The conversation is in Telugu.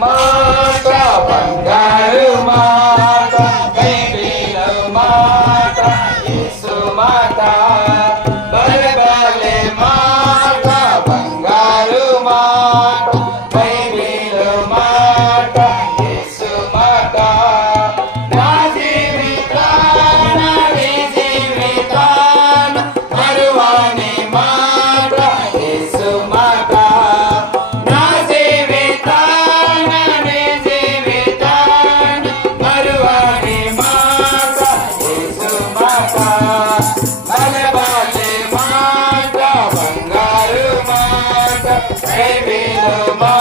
మాట బంగారు మాట బైబిలు మాట యేసు మాట భలే భలే మాట బంగారు మాట బైబిలు మాట యేసు మాట నా జీవితాన నీ జీవితాన మరువని మాట యేసు మాట నా జీవితాన నీ జీవితాన మరువని మాట యేసు మాట భలే భలే మాట బంగారు మాట బైబిలు మాట